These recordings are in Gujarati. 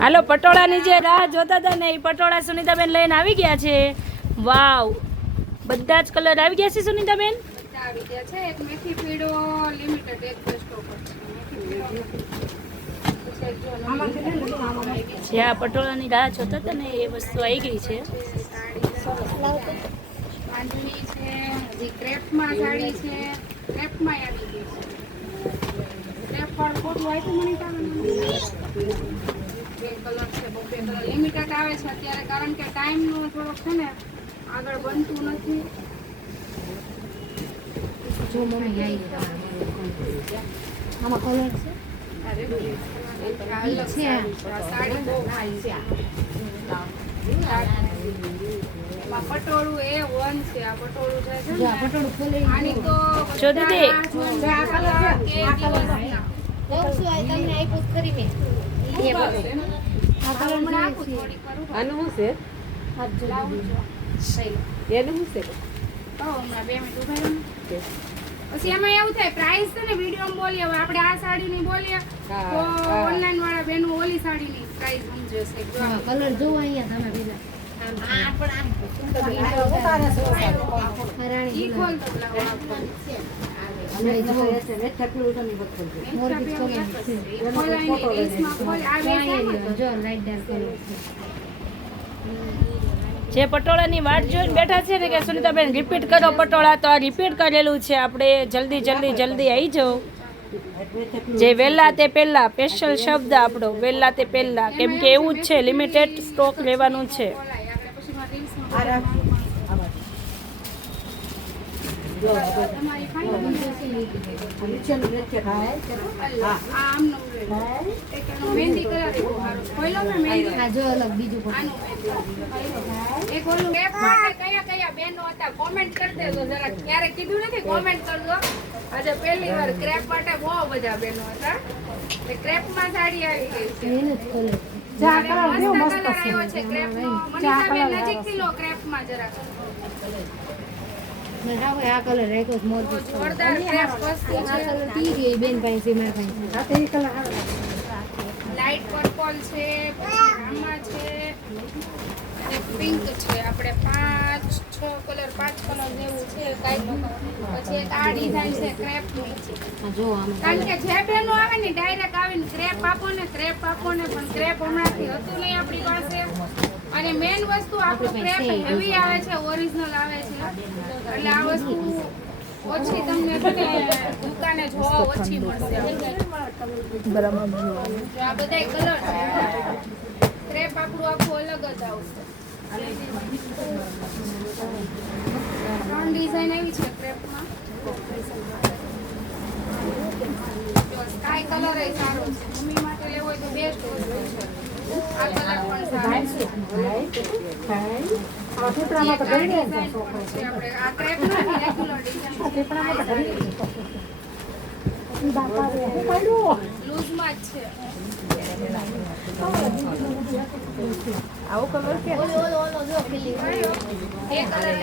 હાલો પટોળાની જે રાહ જોતા હતા ને એ પટોળા સુનિતાબેન લઈને આવી ગયા છે. વાવ, બધા જ કલર આવી ગયા છે સુનિતાબેન. આવી ગયા છે. એક મેથી પીળો લિમિટેડ એક સ્ટોક છે. જે આ પટોળાની રાહ જોતા હતા ને એ વસ્તુ આવી ગઈ છે. પાંજણી છે, હજી ક્રેપમાં સાડી છે, ક્રેપમાં આવી ગઈ છે. ક્રેપ પણ ખોટું આવ્યું મને બે કલર છે, બે કલર લિમિટેડ આવે છે અત્યારે, કારણ કે ટાઈમનો થોડોક છે ને આગળ બનતું નથી. જો મમ્મી આવી આમાં કલર છે. સાડી બહુ પટોળું એ વન છે. આ પટોળું છે પટોળું ખોલે આની તો જો દીદી તમને આપ્યું ખરી મેં આ કલર મને આપું થોડીક વાર આનું શું છે? એનું શું છે? હમણાં 2 મિનિટ ઉભા રહો. પછી એમાં એવું થાય પ્રાઇસ છે ને વિડીયોમાં બોલીએ. હવે આપણે આ સાડીની બોલીએ તો ઓનલાઈન વાળા બેનો ઓલી સાડીની પ્રાઇસ સમજે છે. કલર જોવો અહીંયા તમે પેલા ઈ ખોલ તો જે પટોળાની વાટ જોઈને બેઠા છે ને કે સુનિતાબેન રિપીટ કરો પટોળા, તો આ રિપીટ કરેલું છે. આપણે જલ્દી જલ્દી જલ્દી આવી જાઓ. જે વહેલા તે પહેલા સ્પેશિયલ શબ્દ આપણો, વહેલા તે પહેલા, કેમ કે એવું જ છે, લિમિટેડ સ્ટોક લેવાનું છે. ક્યારે કીધું નથી, કોમેન્ટ કરજો. આજે પહેલી વાર ક્રેપ માટે બહુ બધા બહેનો હતા. ક્રેપ માં સાડી આવી ગઈ છે. મસ્ત કલર આવ્યો છે ક્રેપનો. મનીષાબેન નજીકથી લો ક્રેપમાં જરાક. આ કલર રાખ્યો મોરબી જોરદાર ક્રેપ વસ્તુ આ છે. કલર ટી ગઈ બેન પાસે મારા પાસે લાઈટ પર્પલ છે, પછી આમાં છે અને પિંક છે. આપણે 5-6 કલર 5 કલર જેવું છે કાંઈ. પછી એક આ ડિઝાઇન છે ક્રેપની. જો આમાં કારણ કે જે બેનો આવે ને ડાયરેક્ટ આવીને ક્રેપ આપો ને પણ ક્રેપ હમણાંથી હતું નહીં આપણી પાસે. અને મેઇન વસ્તુ આપણું ક્રેપ હેવી આવે છે, ઓરિજિનલ આવે છે. એટલે આ વસ્તુ ઓછી તમને છે ને દુકાને જોવા ઓછી મળશે. બરાબર. જો આ બધાય કલર છે. ક્રેપ આપણું આખું અલગ જ આવશે. 3 ડિઝાઇન આવી છે ક્રેપમાં. જો સ્કાય કલર એ સારો છે. મમ્મી માટે લેવો હોય તો બેસ્ટ વસ્તુ છે. આ કલર પણ સારો છે. આ ડિઝાઇન છે. આપણે આ ક્રેપ નથી, રેગ્યુલર ડિઝાઇન લૂઝમાં જ છે. આવો કલર કે ઓલો જો પેલી એ કલર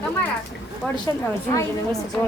તમારા પડશે ને હવે જીની વસ્તુ